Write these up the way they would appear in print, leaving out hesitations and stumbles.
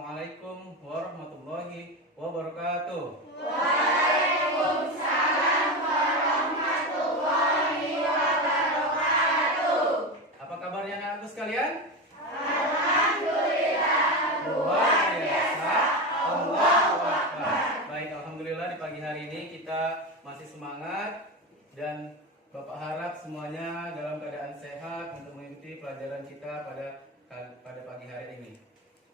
Assalamualaikum warahmatullahi wabarakatuh. Waalaikumsalam warahmatullahi wabarakatuh. Apa kabarnya anak-anakku sekalian? Alhamdulillah. Luar biasa. Allahu Akbar. Baik, alhamdulillah di pagi hari ini kita masih semangat dan Bapak harap semuanya dalam keadaan sehat untuk mengikuti pelajaran kita pada pagi hari ini.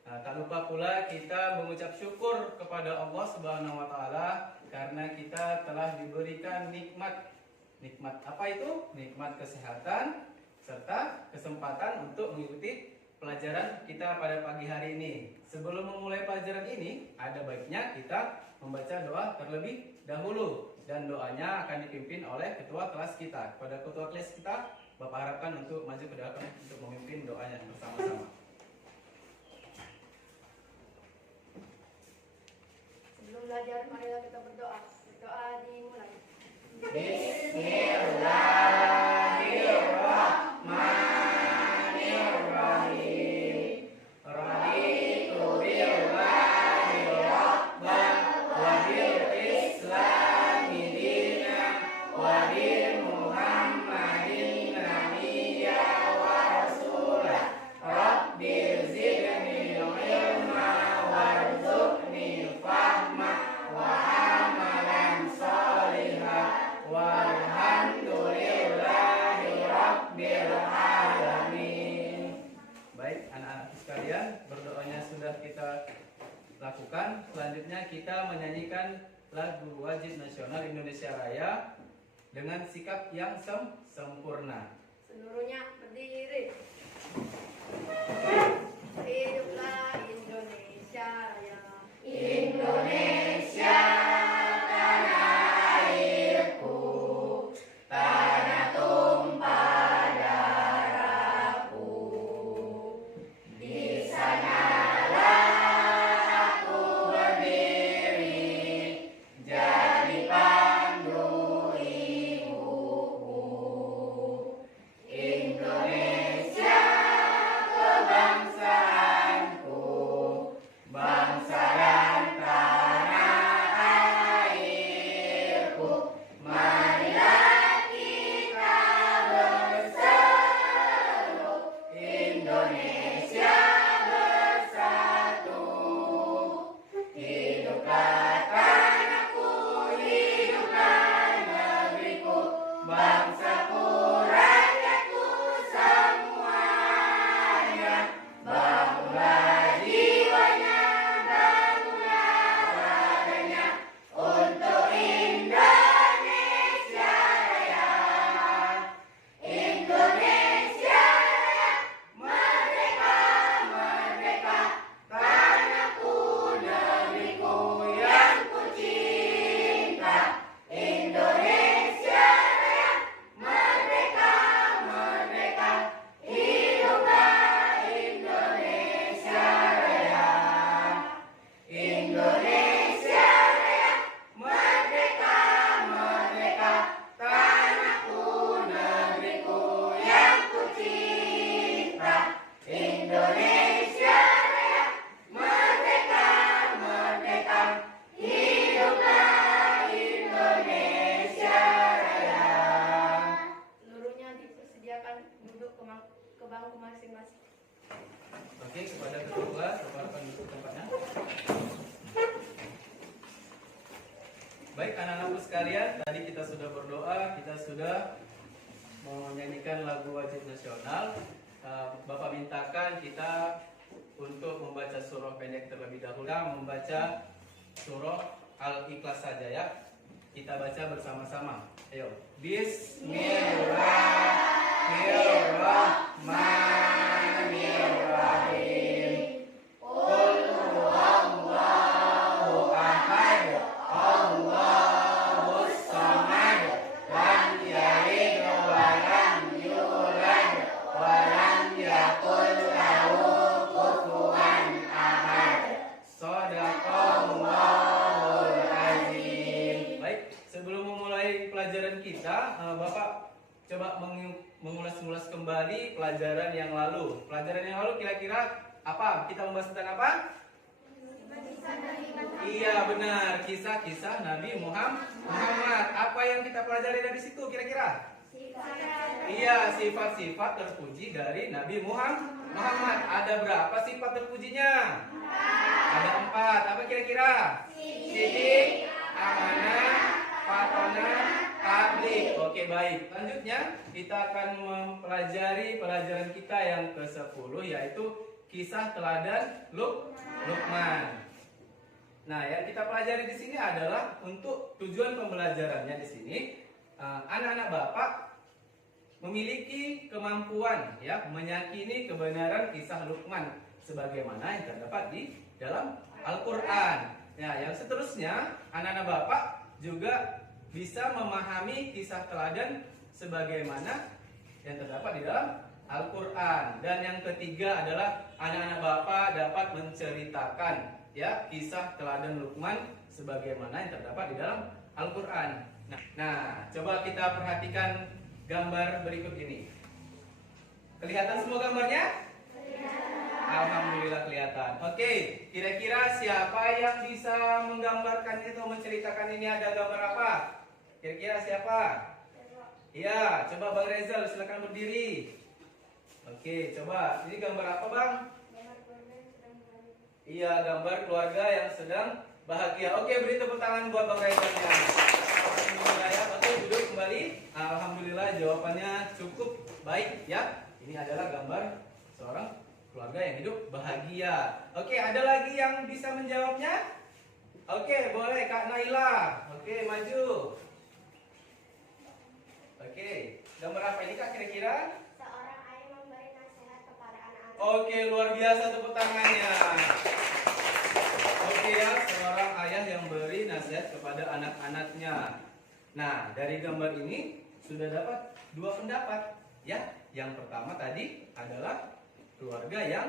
Nah, tak lupa pula kita mengucap syukur kepada Allah Subhanahu wa taala karena kita telah diberikan nikmat. Nikmat apa itu? Nikmat kesehatan serta kesempatan untuk mengikuti pelajaran kita pada pagi hari ini. Sebelum memulai pelajaran ini, ada baiknya kita membaca doa terlebih dahulu dan doanya akan dipimpin oleh ketua kelas kita. Pada ketua kelas kita, Bapak harapkan untuk maju ke depan untuk memimpin doanya bersama-sama. Sebelum belajar, marilah kita berdoa. Berdoa dimulai. Bismillahirrahmanirrahim. Raditu billahi rabban wa bil islami dinan wa bi Muhammadin nabiyya wa rasulah. Rabbi zidni ilma warzuqni fahma wa amalan salihah walhamdulillahi rabbil alamin. Baik, anak-anak sekalian, berdoanya sudah kita lakukan. Selanjutnya kita menyanyikan lagu wajib nasional Indonesia Raya dengan sikap yang sempurna. Seluruhnya berdiri. Hiduplah Indonesia Raya. Indonesia tanah airku, tanah tumpah darahku. Di sanalah aku berdiri, jadi pandu ibuku. Indonesia kebangsaanku, bangsa dan tanah airku. Marilah kita berseru, Indonesia bersatu. Hiduplah tanahku, hiduplah negeriku, bangsaku, rakyatku semuanya. Bangunlah jiwanya, bangunlah raganya untuk Indonesia Raya. Indonesia Raya, merdeka, merdeka, tanahku, negeriku yang ku cinta. Indonesia Raya, merdeka, merdeka, hiduplah Indonesia Raya. Indonesia Raya, merdeka, merdeka, tanahku, negeriku yang ku cinta. Indonesia Raya, merdeka, merdeka, hiduplah Indonesia Raya. Seluruhnya dipersediakan duduk ke bangku masing-masing. Oke, kepada ketua kelas, silakan duduk tempatnya. Baik, anak-anakku sekalian, tadi kita sudah berdoa, kita sudah menyanyikan lagu wajib nasional. Bapak mintakan kita untuk membaca surah pendek terlebih dahulu. Kita membaca surah Al-Ikhlas saja ya. Kita baca bersama-sama. Ayo. Bismillahirrahmanirrahim. Qul huwallahu ahad, Allahus samad, lam yalid wa lam yulad wa lam yakul lahu kufuwan ahad. Shadaqallahul azim. Baik, sebelum memulai pelajaran kita, Bapak coba mengulas-ulas kembali pelajaran yang lalu. Pelajaran yang lalu kira-kira apa? Kita membahas tentang apa? Iya benar, kisah-kisah Nabi Muhammad. Apa yang kita pelajari dari situ kira-kira? Iya, sifat-sifat terpuji dari Nabi Muhammad. Ada berapa sifat terpujinya? Ada 4. Apa kira-kira? Sidik, amanah, fatonah, tabligh. Oke baik. Selanjutnya kita akan mempelajari pelajaran kita yang ke-10, yaitu kisah teladan Luqman. Nah, yang kita pelajari di sini adalah untuk tujuan pembelajarannya di sini, anak-anak Bapak memiliki kemampuan ya meyakini kebenaran kisah Luqman sebagaimana yang terdapat di dalam Al-Qur'an. Nah, yang seterusnya anak-anak Bapak juga bisa memahami kisah teladan sebagaimana yang terdapat di dalam Al-Qur'an. Dan yang ketiga adalah anak-anak Bapak dapat menceritakan ya kisah teladan Luqman sebagaimana yang terdapat di dalam Al-Qur'an. Nah, coba kita perhatikan gambar berikut ini. Kelihatan semua gambarnya? Alhamdulillah kelihatan. Oke, kira-kira siapa yang bisa menggambarkan itu, menceritakan ini ada gambar apa? Kira-kira siapa? Iya, coba Bang Rezal silakan berdiri. Oke, coba. Ini gambar apa, Bang? Iya, gambar keluarga yang sedang bahagia. Oke, beri tepuk tangan buat Bang Rezalnya. Alhamdulillah ya. Oke, duduk kembali. Alhamdulillah jawabannya cukup baik ya. Ini adalah gambar seorang keluarga yang hidup bahagia. Oke, ada lagi yang bisa menjawabnya? Oke, boleh Kak Naila. Oke, maju. Oke, gambar apa ini Kak kira-kira? Seorang ayah memberi nasihat kepada anak-anak. Oke, luar biasa tepuk tangannya. Oke ya, seorang ayah yang beri nasihat kepada anak-anaknya. Nah, dari gambar ini sudah dapat 2 pendapat ya. Yang pertama tadi adalah keluarga yang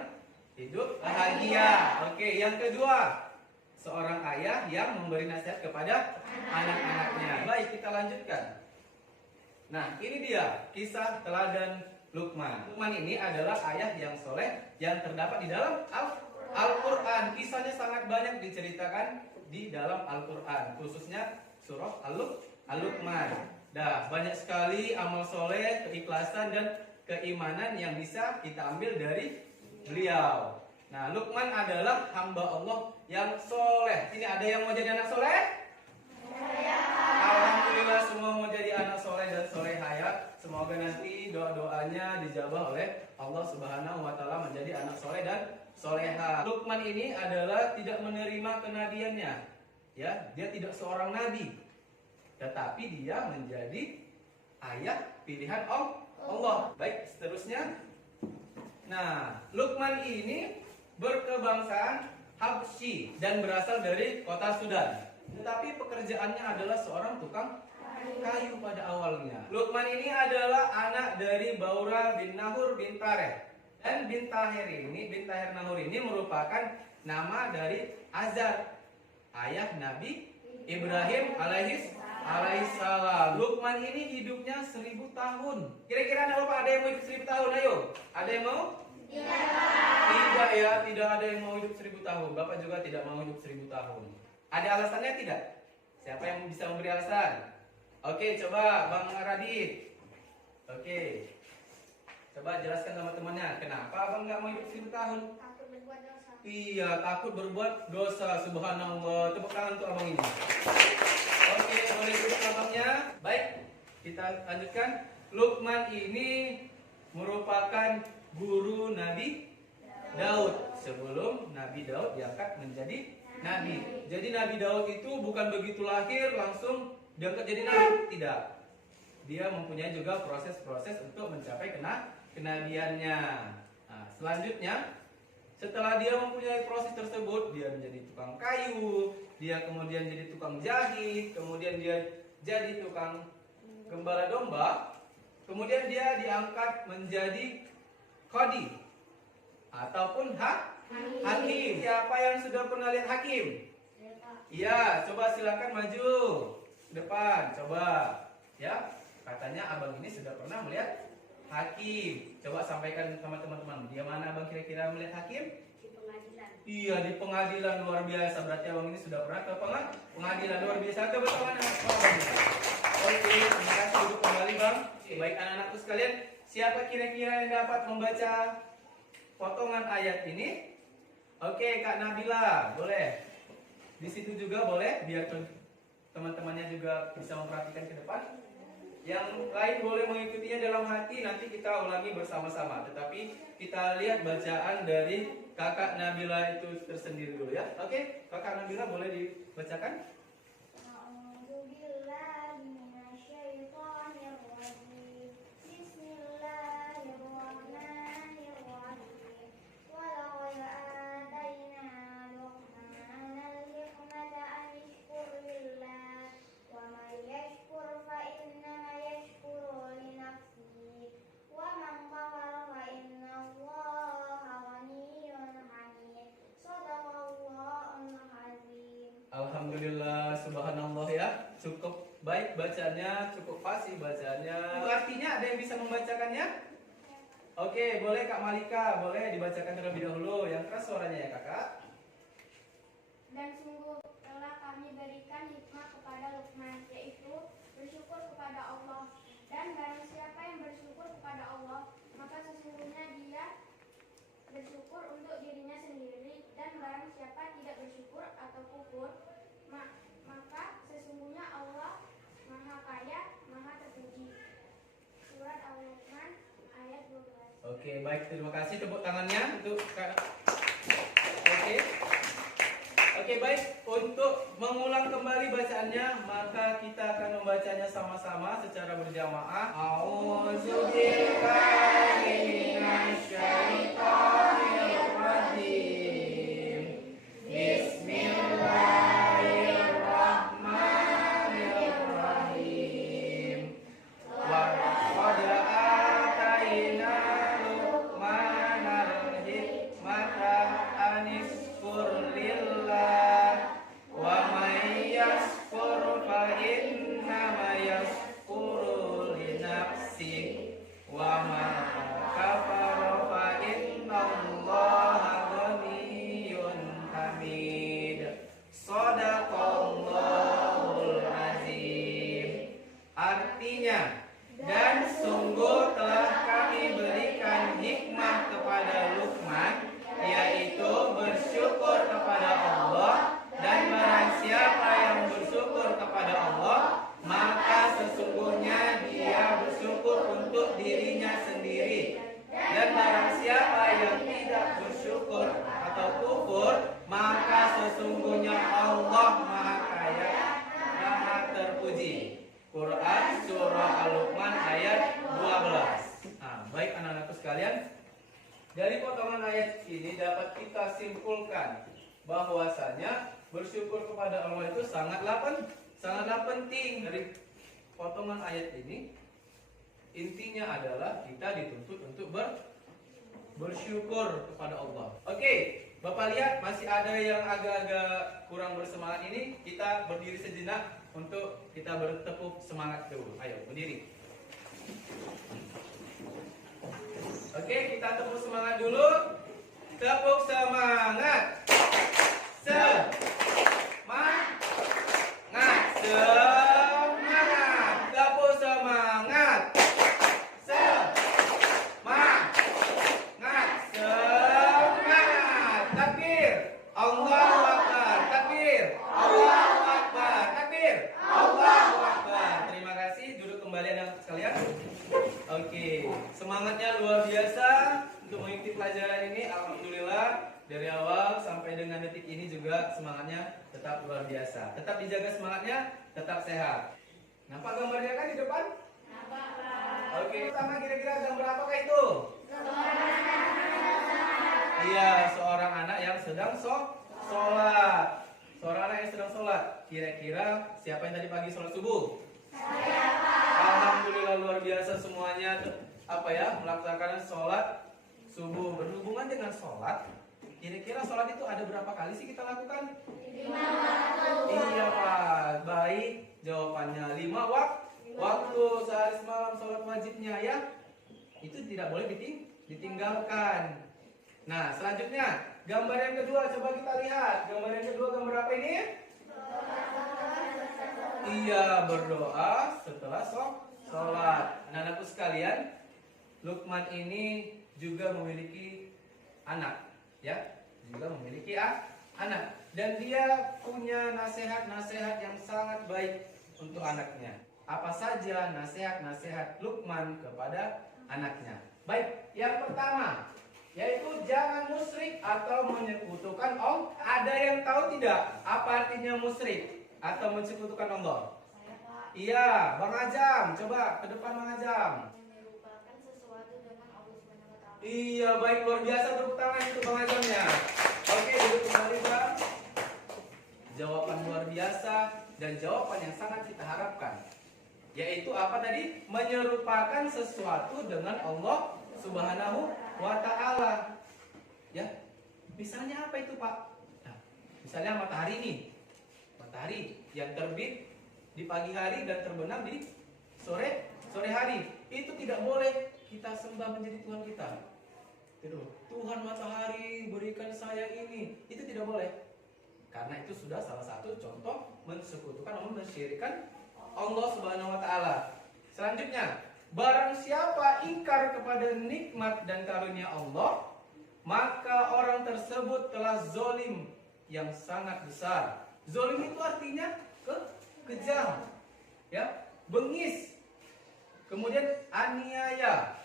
hidup bahagia. Oke, yang kedua, seorang ayah yang memberi nasihat kepada anak-anaknya. Baik, kita lanjutkan. Nah, ini dia kisah teladan Luqman. Luqman ini adalah ayah yang soleh yang terdapat di dalam Al-Quran. Kisahnya sangat banyak diceritakan di dalam Al-Quran, khususnya surah Al-Luqman. Nah, banyak sekali amal soleh, keikhlasan dan keimanan yang bisa kita ambil dari beliau. Nah, Luqman adalah hamba Allah yang soleh. Ini ada yang mau jadi anak soleh? Alhamdulillah semua mau jadi anak soleh dan solehah ya. Semoga nanti doa-doanya dijabah oleh Allah Subhanahu wa taala menjadi anak soleh dan solehah. Luqman ini adalah tidak menerima kenabiannya. Ya, dia tidak seorang nabi. Tetapi dia menjadi ayah pilihan Allah. Baik, seterusnya. Nah, Luqman ini berkebangsaan Habsyi dan berasal dari kota Sudan. Tetapi pekerjaannya adalah seorang tukang kayu pada awalnya. Luqman ini adalah anak dari Baura bin Nahur bin Tareh. Dan bin Tahir Nahur ini merupakan nama dari Azar, ayah Nabi Ibrahim alaihissalam. Luqman ini hidupnya 1000 tahun. Kira-kira anak Bapak ada yang mau hidup 1000 tahun? Ayo, ada yang mau? Tidak ya, tidak ada yang mau hidup 1000 tahun. Bapak juga tidak mau hidup 1000 tahun. Ada alasannya tidak? Siapa yang bisa memberi alasan? Oke, coba Bang Radit. Oke, coba jelaskan sama temannya. Kenapa Abang nggak mau hidup 1000 tahun? Takut berbuat dosa. Iya, takut berbuat dosa. Subhanallah. Tepuk tangan untuk abang ini. Oke, boleh duduk abangnya. Baik, kita lanjutkan. Luqman ini merupakan guru Nabi Daud sebelum Nabi Daud diangkat menjadi nabi. Jadi Nabi Daud itu bukan begitu lahir langsung diangkat jadi nabi, tidak. Dia mempunyai juga proses-proses untuk mencapai kenabiannya. Nah, selanjutnya setelah dia mempunyai proses tersebut, dia menjadi tukang kayu, dia kemudian jadi tukang jahit, kemudian dia jadi tukang gembala domba, kemudian dia diangkat menjadi qadi ataupun hakim. Siapa yang sudah pernah lihat hakim? Iya, coba silakan maju ke depan, coba. Ya, katanya abang ini sudah pernah melihat hakim. Coba sampaikan sama teman-teman. Dia mana abang kira-kira melihat hakim? Di pengadilan. Iya, di pengadilan luar biasa. Berarti abang ini sudah pernah ke pengadilan luar biasa. Coba tangan. Oke, terima kasih. Duduk kembali bang. Baik anak-anakku sekalian, siapa kira-kira yang dapat membaca potongan ayat ini? Oke, Kak Nabila, boleh. Di situ juga boleh, biar teman-temannya juga bisa memperhatikan ke depan. Yang lain boleh mengikutinya dalam hati, nanti kita ulangi bersama-sama. Tetapi kita lihat bacaan dari Kakak Nabila itu tersendiri dulu ya. Oke, Kakak Nabila boleh dibacakan? Alhamdulillah, subhanallah ya. Cukup baik bacanya, cukup fasih bacanya. Itu artinya ada yang bisa membacakannya? Oke, boleh Kak Malika, boleh dibacakan terlebih dahulu. Yang keras suaranya ya kakak. Dan sungguh telah kami berikan hikmah kepada Luqman, yaitu bersyukur kepada Allah. Dan barang siapa yang bersyukur kepada Allah, maka sesungguhnya dia bersyukur untuk dirinya sendiri. Dan barang siapa tidak bersyukur atau kufur, maka sesungguhnya Allah Maha Kaya, Maha Terpuji. Surat Al-Luqman ayat 12. Oke, baik, terima kasih. Tepuk tangannya untuk Kak. Oke, baik. Untuk mengulang kembali bacaannya, maka kita akan membacanya sama-sama secara berjamaah. A'udzubillahi minasyaitonirrajim. Bismillahirrahmanirrahim. Wa qad atayna Luqmanal hikmata anishkur lillah wa may yashkur fa innama yashkuru li nafsihi wa man kafara fa innallaha ghaniyyun hamid. Shadaqallahul azim. Artinya, dan sungguh telah kami berikan hikmah kepada Luqman, yaitu bersyukur kepada Allah, dan barang siapa yang bersyukur kepada Allah, maka sesungguhnya dia bersyukur untuk dirinya sendiri. Dan barang siapa yang tidak bersyukur atau kufur, maka sesungguhnya Allah Maha Kaya, Maha Terpuji. Quran Surah Al-Luqman ayat 12. Nah, baik anak-anakku sekalian, dari potongan ayat ini dapat kita simpulkan bahwasanya bersyukur kepada Allah itu sangatlah penting. Dari potongan ayat ini intinya adalah kita dituntut untuk bersyukur kepada Allah. Oke, Bapak lihat masih ada yang agak-agak kurang bersemangat ini. Kita berdiri sejenak untuk kita bertepuk semangat dulu. Ayo berdiri. Oke, kita tepuk semangat dulu. Tepuk semangat. Semangat. Semangat. Tepuk semangat. Semangat. Semangat. Takbir. Allahu Akbar. Takbir. Allahu Akbar. Takbir. Allahu Akbar. Terima kasih. Duduk kembali anak sekalian. Oke, semangatnya luar biasa untuk mengikuti pelajaran ini. Alhamdulillah, dari awal sampai dengan detik ini juga semangatnya tetap luar biasa. Tetap dijaga semangatnya, tetap sehat. Nampak gambarnya kan di depan? Nampak, Pak. Oke, pertama kira-kira gambar apakah itu? Iya, seorang anak yang sedang sholat. Seorang anak yang sedang sholat. Kira-kira siapa yang tadi pagi sholat subuh? Alhamdulillah luar biasa semuanya melaksanakan sholat subuh. Berhubungan dengan sholat, kira-kira sholat itu ada berapa kali sih kita lakukan? 5 Iya Pak, baik jawabannya 5 waktu sehari semalam sholat wajibnya ya. Itu tidak boleh ditinggalkan. Nah, selanjutnya gambar yang kedua, coba kita lihat. Gambar yang kedua gambar apa ini? Iya, berdoa setelah sholat. Anak-anakku sekalian, Luqman ini juga memiliki anak, ya, juga memiliki anak, dan dia punya nasihat-nasihat yang sangat baik untuk anaknya. Apa saja nasihat-nasihat Luqman kepada anaknya? Baik, yang pertama yaitu jangan musyrik atau menyekutukan Allah. Ada yang tahu tidak apa artinya musyrik atau mensekutukan Allah? Saya Pak. Iya, Bang Ajam, coba ke depan Bang Ajam. Menyerupakan sesuatu dengan Allah Subhanahu wa taala. Iya, baik, luar biasa, tepuk tangan untuk Bang Ajamnya. Oke, duduk kembali Bang. Jawaban luar biasa dan jawaban yang sangat kita harapkan. Yaitu apa tadi? Menyerupakan sesuatu dengan Allah Subhanahu wa taala. Ya. Misalnya apa itu, Pak? Nah, misalnya matahari nih. Matahari yang terbit di pagi hari dan terbenam di sore hari. Itu tidak boleh kita sembah menjadi Tuhan kita. Itu, Tuhan matahari berikan saya ini. Itu tidak boleh. Karena itu sudah salah satu contoh mensekutukan, mensyirikkan Allah Subhanahu wa taala. Selanjutnya, barang siapa ingkar kepada nikmat dan karunia Allah, maka orang tersebut telah zolim yang sangat besar. Zolim itu artinya kejam, ya, bengis, kemudian aniaya,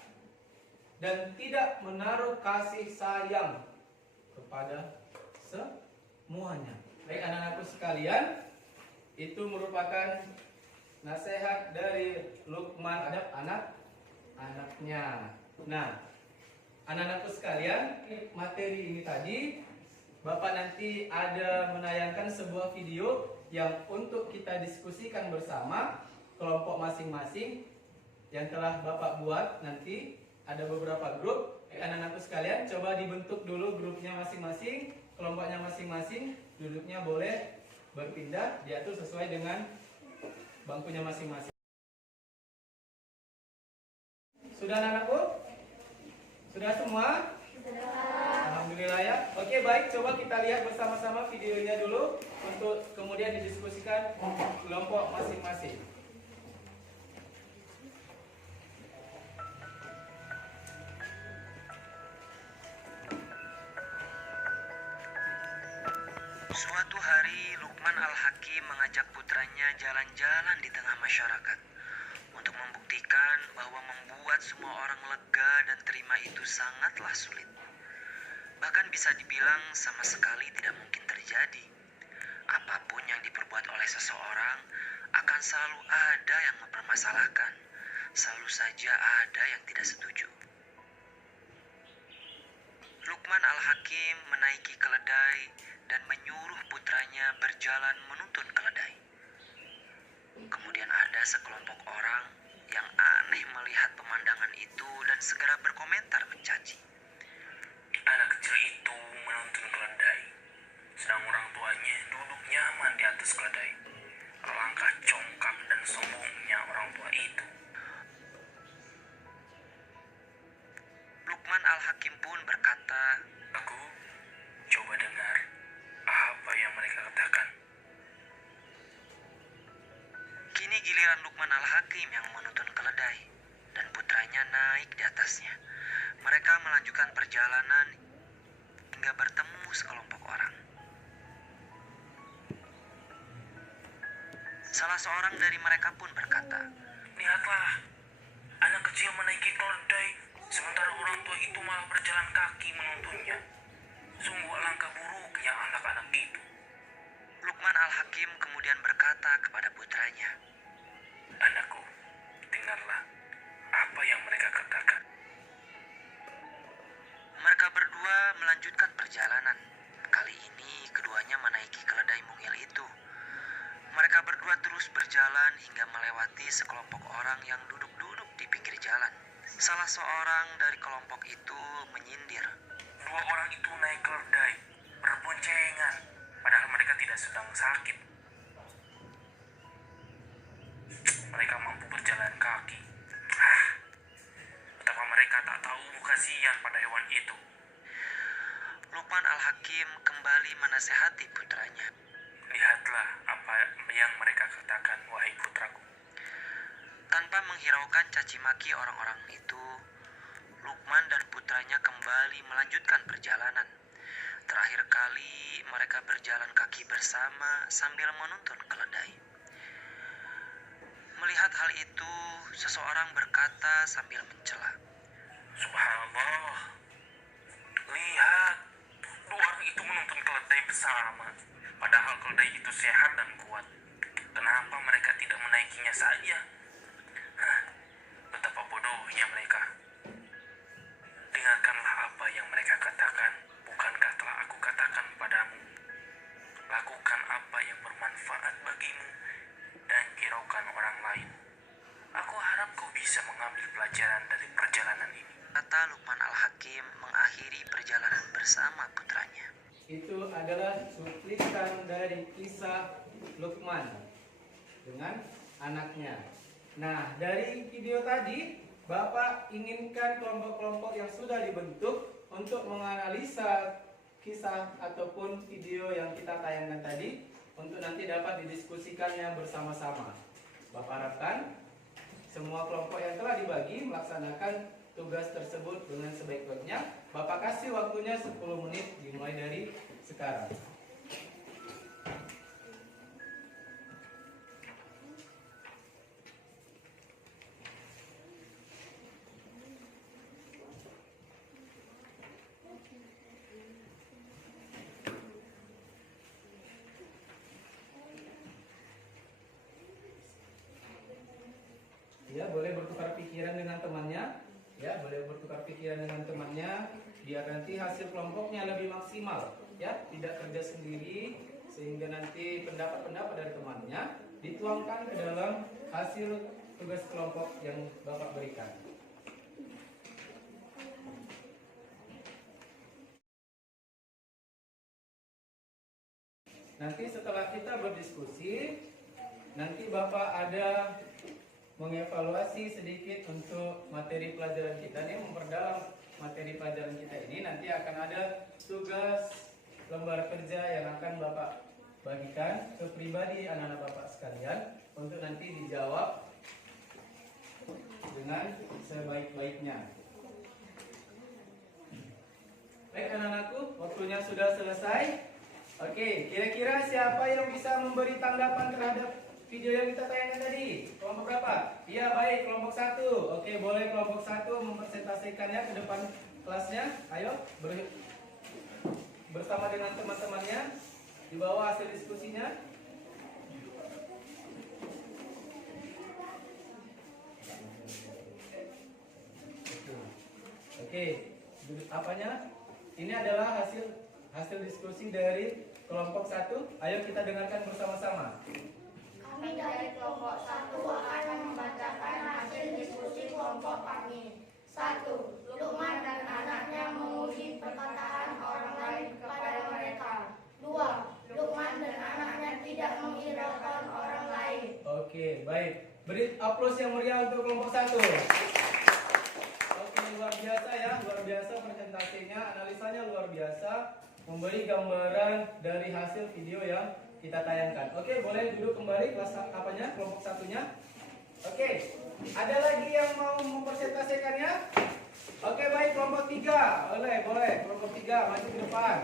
dan tidak menaruh kasih sayang kepada semuanya. Baik anak-anakku sekalian, itu merupakan nasihat dari Luqman terhadap anak-anaknya. Nah, anak-anakku sekalian, materi ini tadi Bapak nanti ada menayangkan sebuah video yang untuk kita diskusikan bersama kelompok masing-masing yang telah Bapak buat. Nanti ada beberapa grup. Anak-anakku sekalian, coba dibentuk dulu grupnya masing-masing, kelompoknya masing-masing. Duduknya boleh berpindah, diatur sesuai dengan bangkunya masing-masing. Sudah anak-anakku? Sudah semua? Alhamdulillah ya. Oke, baik, coba kita lihat bersama-sama videonya dulu untuk kemudian didiskusikan kelompok masing-masing. Suatu hari Luqman Al-Hakim mengajak putranya jalan-jalan di tengah masyarakat untuk membuktikan bahwa membuat semua orang lega dan terima itu sangatlah sulit. Bahkan bisa dibilang sama sekali tidak mungkin terjadi. Apapun yang diperbuat oleh seseorang akan selalu ada yang mempermasalahkan. Selalu saja ada yang tidak setuju. Luqman Al-Hakim menaiki keledai dan menyuruh putranya berjalan menuntun keledai. Kemudian ada sekelompok orang yang aneh melihat pemandangan itu dan segera berkomentar mencaci. Anak kecil itu menuntun keledai, sedang orang tuanya duduk nyaman di atas keledai. Alangkah congkak dan sombongnya orang tua itu. Luqman Al-Hakim pun berkata, "Aku coba dengar apa yang mereka katakan." Kini giliran Luqman Al-Hakim yang menuntun keledai dan putranya naik di atasnya. Mereka melanjutkan perjalanan hingga bertemu sekelompok orang. Salah seorang dari mereka pun berkata, "Lihatlah, anak kecil menaiki keledai, sementara orang tua itu malah berjalan kaki menuntunnya. Sungguh alangkah buruknya anak-anak itu." Luqman Al-Hakim kemudian berkata kepada putranya, "Anakku, dengarlah apa yang mereka katakan." Mereka berdua melanjutkan perjalanan. Kali ini keduanya menaiki keledai mungil itu. Mereka berdua terus berjalan hingga melewati sekelompok orang yang duduk-duduk di pinggir jalan. Salah seorang dari kelompok itu menyindir, "Dua orang itu naik keledai, berboncengan, padahal mereka tidak sedang sakit. Mereka mampu berjalan kaki. Betapa mereka tak tahu kasihan pada hewan itu." menasihati putranya. Lihatlah apa yang mereka katakan, wahai putraku. Tanpa menghiraukan caci maki orang-orang itu, Lukman dan putranya kembali melanjutkan perjalanan. Terakhir kali mereka berjalan kaki bersama sambil menuntun keledai. Melihat hal itu, seseorang berkata sambil mencela. Subhanallah, lihat, dua orang itu menuntun keledai bersama. Padahal keledai itu sehat dan kuat. Kenapa mereka tidak menaikinya saja? Betapa bodohnya mereka. Dengarkanlah apa yang mereka katakan. Bukankah telah aku katakan padamu? Lakukan apa yang bermanfaat bagimu dan hiraukan orang lain. Aku harap kau bisa mengambil pelajaran dari perjalanan ini. Kata Luqman Al-Hakim mengakhiri perjalanan bersama putranya. Itu adalah cuplikan dari kisah Lukman dengan anaknya. Nah, dari video tadi Bapak inginkan kelompok-kelompok yang sudah dibentuk untuk menganalisa kisah ataupun video yang kita tayangkan tadi untuk nanti dapat didiskusikannya bersama-sama. Bapak harapkan semua kelompok yang telah dibagi melaksanakan tugas tersebut dengan sebaik-baiknya. Bapak kasih waktunya 10 menit dimulai dari sekarang. Ya, boleh bertukar pikiran dengan temannya. Ya, boleh bertukar pikiran dengan temannya biar nanti hasil kelompoknya lebih maksimal. Ya, tidak kerja sendiri sehingga nanti pendapat-pendapat dari temannya dituangkan ke dalam hasil tugas kelompok yang Bapak berikan. Nanti setelah kita berdiskusi, nanti Bapak ada mengevaluasi sedikit untuk materi pelajaran kita ini, memperdalam materi pelajaran kita ini. Nanti akan ada tugas lembar kerja yang akan Bapak bagikan ke pribadi anak-anak Bapak sekalian untuk nanti dijawab dengan sebaik-baiknya. Baik anak-anakku, waktunya sudah selesai. Oke, kira-kira siapa yang bisa memberi tanggapan terhadap video yang kita tayangkan tadi? Kelompok berapa? Iya, baik, kelompok 1. Oke, boleh kelompok 1 mempresentasikannya ke depan kelasnya. Ayo, bersama dengan teman-temannya di bawah hasil diskusinya. Oke, apanya? Ini adalah hasil diskusi dari kelompok 1. Ayo kita dengarkan bersama-sama. Kami dari kelompok 1 akan membacakan hasil diskusi kelompok kami. 1. Lukman dan anaknya memuji perkataan orang lain kepada mereka. 2. Lukman dan anaknya tidak menghiraukan orang lain. Oke, baik. Beri aplaus yang meriah untuk kelompok 1. Oke, luar biasa ya, luar biasa presentasinya, analisanya luar biasa, memberi gambaran dari hasil video yang kita tayangkan. Oke, boleh duduk kembali kelas apanya? Kelompok 1-nya. Oke, ada lagi yang mau mempresentasikannya? Oke, baik, kelompok 3. Boleh, kelompok 3 maju ke depan.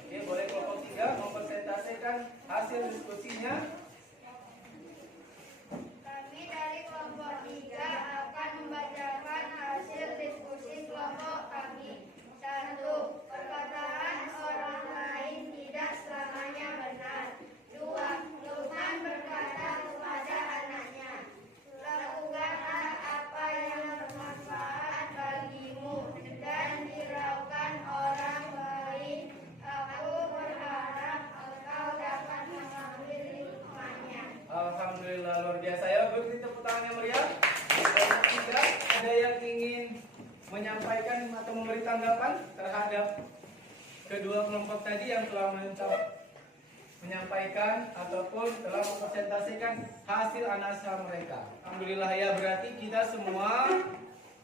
Oke, boleh kelompok 3 mempresentasikan hasil diskusinya. Kami dari kelompok 3 akan membacakan hasil diskusi kelompok kami. 1. Perkataan orang lain tidak selamanya benar. 2. Lukman berkata kepada anaknya, lakukanlah apa yang bermanfaat bagimu dan hiraukan orang lain. Aku berharap engkau dapat mengambil hikmahnya. Alhamdulillah, luar biasa ya. Beri tepuk tangan yang meriah. Kelompok 3, ada yang ingin menyampaikan atau memberi tanggapan terhadap kedua kelompok tadi yang telah menyampaikan ataupun telah mempresentasikan hasil analisa mereka. Alhamdulillah ya, berarti kita semua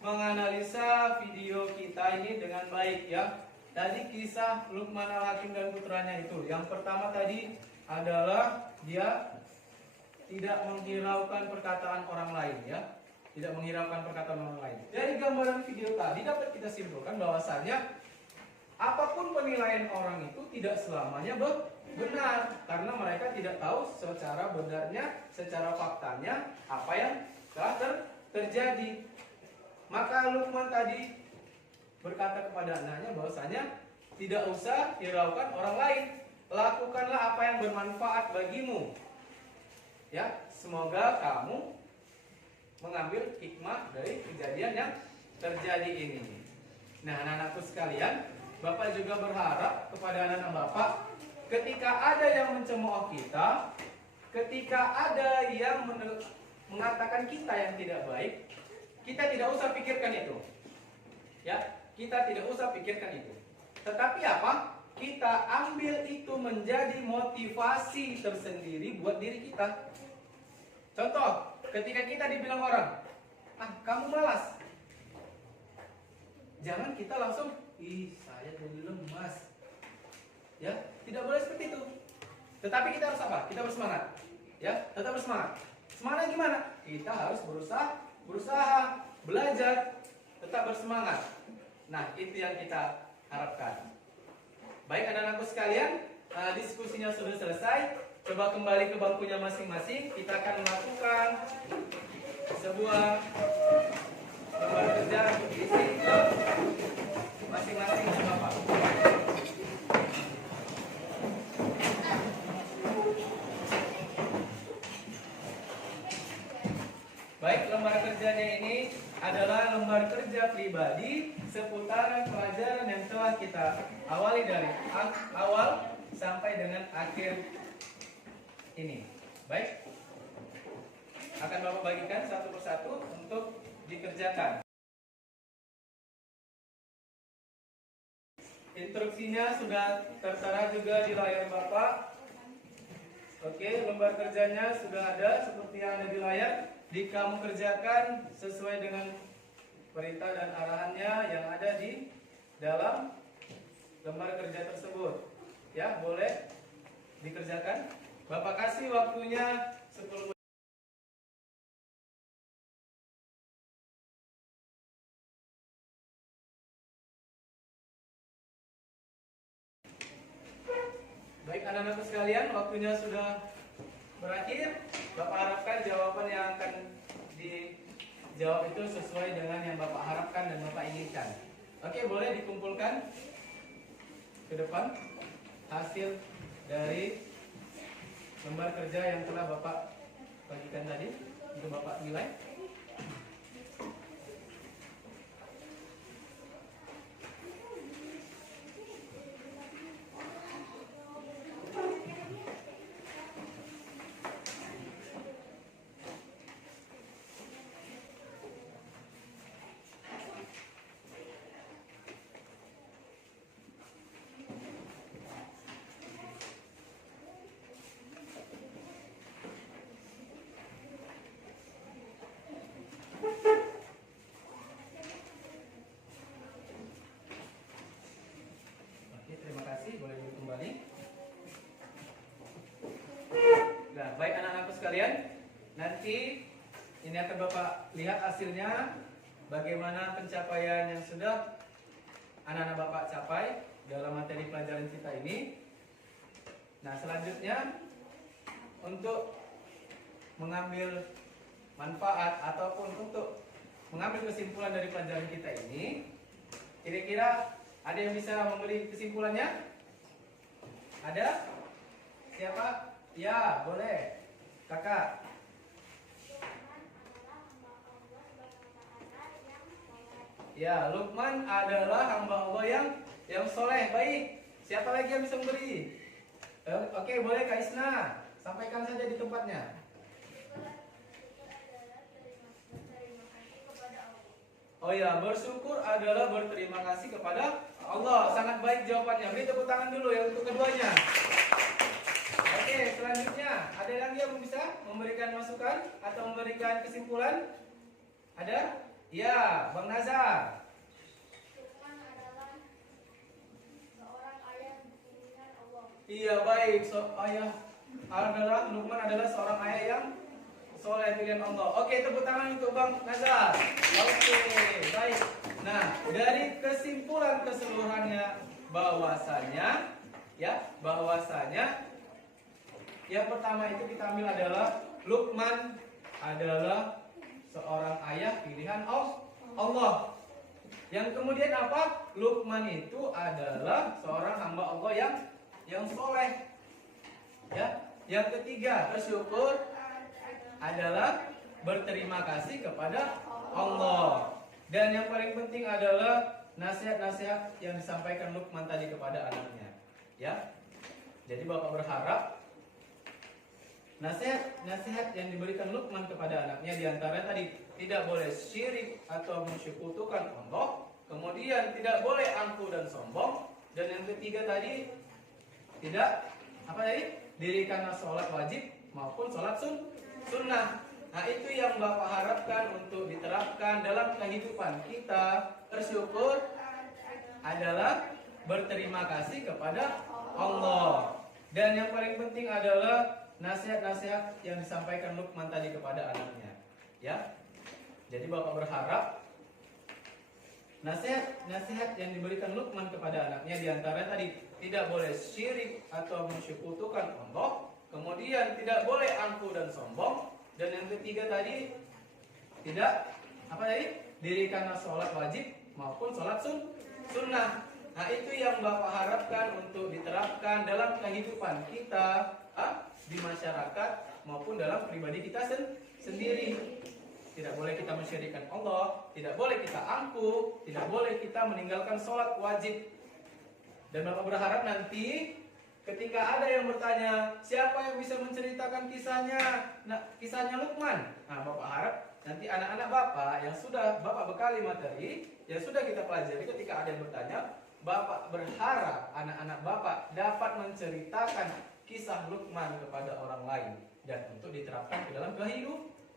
menganalisa video kita ini dengan baik ya. Tadi kisah Luqman Al-Hakim dan putranya itu. Yang pertama tadi adalah dia tidak menghiraukan perkataan orang lain ya. Tidak menghiraukan perkataan orang lain. Dari gambaran video tadi dapat kita simpulkan bahwasanya apapun penilaian orang itu tidak selamanya benar, karena mereka tidak tahu secara benarnya, secara faktanya apa yang telah terjadi. Maka Luqman tadi berkata kepada anaknya bahwasanya tidak usah hiraukan orang lain, lakukanlah apa yang bermanfaat bagimu. Ya, semoga kamu mengambil hikmah dari kejadian yang terjadi ini. Nah, anak-anakku sekalian, Bapak juga berharap kepada anak-anak Bapak, ketika ada yang mencemooh kita, ketika ada yang mengatakan kita yang tidak baik, kita tidak usah pikirkan itu. Ya, kita tidak usah pikirkan itu. Tetapi apa? Kita ambil itu menjadi motivasi tersendiri buat diri kita. Contoh, ketika kita dibilang orang, kamu malas. Jangan kita langsung, saya jadi lemas. Ya, tidak boleh seperti itu. Tetapi kita harus apa? Kita bersemangat. Ya, tetap bersemangat. Semangat gimana? Kita harus berusaha, belajar, tetap bersemangat. Nah, itu yang kita harapkan. Baik anak-anakku sekalian, diskusinya sudah selesai. Coba kembali ke bangkunya masing-masing. Kita akan melakukan sebuah lembar kerja untuk diisi ke masing-masing Bapak. Baik, lembar kerjanya ini adalah lembar kerja pribadi seputar pelajaran yang telah kita awali dari awal sampai dengan akhir ini. Baik, akan Bapak bagikan satu persatu untuk dikerjakan. Instruksinya sudah tertera juga di layar Bapak. Oke, lembar kerjanya sudah ada seperti yang ada di layar. Kamu kerjakan sesuai dengan perintah dan arahannya yang ada di dalam lembar kerja tersebut. Ya, boleh dikerjakan. Bapak kasih waktunya 10 menit. Baik anak-anak sekalian, waktunya sudah berakhir. Bapak harapkan jawaban yang akan dijawab itu sesuai dengan yang Bapak harapkan dan Bapak inginkan. Oke, boleh dikumpulkan ke depan hasil dari lembar kerja yang telah Bapak bagikan tadi untuk Bapak nilai. Boleh kembali. Nah, baik anak-anakku sekalian, nanti ini akan Bapak lihat hasilnya, bagaimana pencapaian yang sudah anak-anak Bapak capai dalam materi pelajaran kita ini. Nah, selanjutnya untuk mengambil manfaat ataupun untuk mengambil kesimpulan dari pelajaran kita ini, kira-kira ada yang bisa memberi kesimpulannya? Ada? Siapa? Ya, boleh. Kakak. Ya, Luqman adalah hamba Allah yang soleh, baik. Siapa lagi yang bisa memberi? Oke, boleh Kak Isna. Sampaikan saja di tempatnya. Oh ya, bersyukur adalah berterima kasih kepada Allah. Sangat baik jawabannya. Beri tepuk tangan dulu ya untuk keduanya. Oke, selanjutnya ada lagi yang bisa memberikan masukan atau memberikan kesimpulan? Ada? Ya, Bang Nazar. Luqman adalah seorang ayah bimbingan Allah. Iya, baik. Lukman adalah seorang ayah yang soleh pilihan Allah. Oke, tepuk tangan untuk Bang Nazar. Oke, baik. Nah, dari kesimpulan keseluruhannya bahwasanya yang pertama itu kita ambil adalah Lukman adalah seorang ayah pilihan Allah. Yang kemudian apa? Lukman itu adalah seorang hamba Allah yang soleh. Ya. Yang ketiga, bersyukur adalah berterima kasih kepada Allah. Dan yang paling penting adalah nasihat-nasihat yang disampaikan Lukman tadi kepada anaknya. Ya. Jadi Bapak berharap nasihat yang diberikan Lukman kepada anaknya diantaranya tadi tidak boleh syirik atau mensyekutukan Allah, kemudian tidak boleh angkuh dan sombong, dan yang ketiga tadi tidak dirikanlah sholat wajib maupun sholat sunnah. Nah, itu yang Bapak harapkan untuk diterapkan dalam kehidupan kita. Bersyukur adalah berterima kasih kepada Allah. Dan yang paling penting adalah nasihat-nasihat yang disampaikan Lukman tadi kepada anaknya. Ya. Jadi Bapak berharap nasihat yang diberikan Lukman kepada anaknya diantaranya tadi tidak boleh syirik atau mensyekutukan Allah, kemudian tidak boleh angkuh dan sombong, dan yang ketiga tadi tidak dirikanlah sholat wajib maupun sholat sunnah. Nah, itu yang Bapak harapkan untuk diterapkan dalam kehidupan kita di masyarakat maupun dalam pribadi kita sendiri. Tidak boleh kita mensyirikkan Allah, tidak boleh kita angkuh, tidak boleh kita meninggalkan sholat wajib. Dan Bapak berharap nanti ketika ada yang bertanya, siapa yang bisa menceritakan kisahnya Lukman? Nah, Bapak harap nanti anak-anak Bapak yang sudah Bapak bekali materi, yang sudah kita pelajari, ketika ada yang bertanya, Bapak berharap anak-anak Bapak dapat menceritakan kisah Lukman kepada orang lain dan untuk diterapkan ke dalam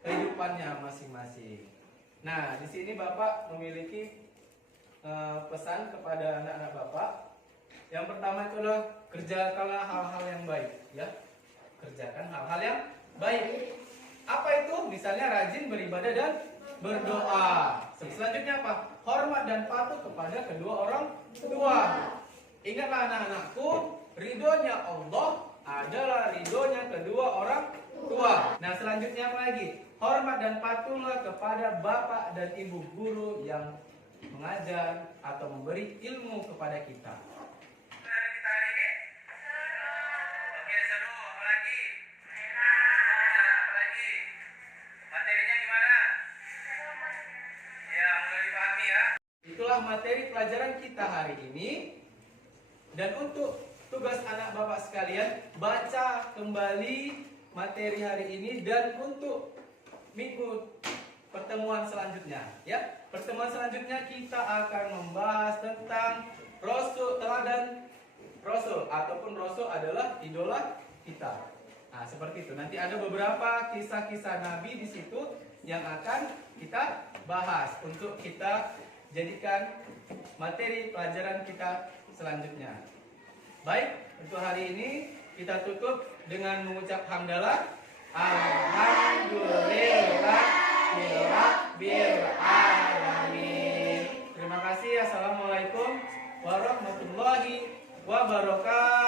kehidupannya masing-masing. Nah, di sini Bapak memiliki pesan kepada anak-anak Bapak. Yang pertama itu adalah kerjakanlah hal-hal yang baik, ya. Kerjakan hal-hal yang baik. Apa itu? Misalnya rajin beribadah dan berdoa. Selanjutnya apa? Hormat dan patuh kepada kedua orang tua. Ingatlah anak-anakku, ridhonya Allah adalah ridhonya kedua orang tua. Nah, selanjutnya apa lagi? Hormat dan patuhlah kepada bapak dan ibu guru yang mengajar atau memberi ilmu kepada kita. Itulah materi pelajaran kita hari ini. Dan untuk tugas anak Bapak sekalian, baca kembali materi hari ini, dan untuk minggu pertemuan selanjutnya, ya. Pertemuan selanjutnya kita akan membahas tentang teladan Rasul, ataupun Rasul adalah idola kita. Nah, seperti itu. Nanti ada beberapa kisah-kisah Nabi di situ yang akan kita bahas untuk kita jadikan materi pelajaran kita selanjutnya. Baik, untuk hari ini kita tutup dengan mengucap hamdalah. Alhamdulillahirabbil alamin. Terima kasih. Assalamualaikum warahmatullahi wabarakatuh.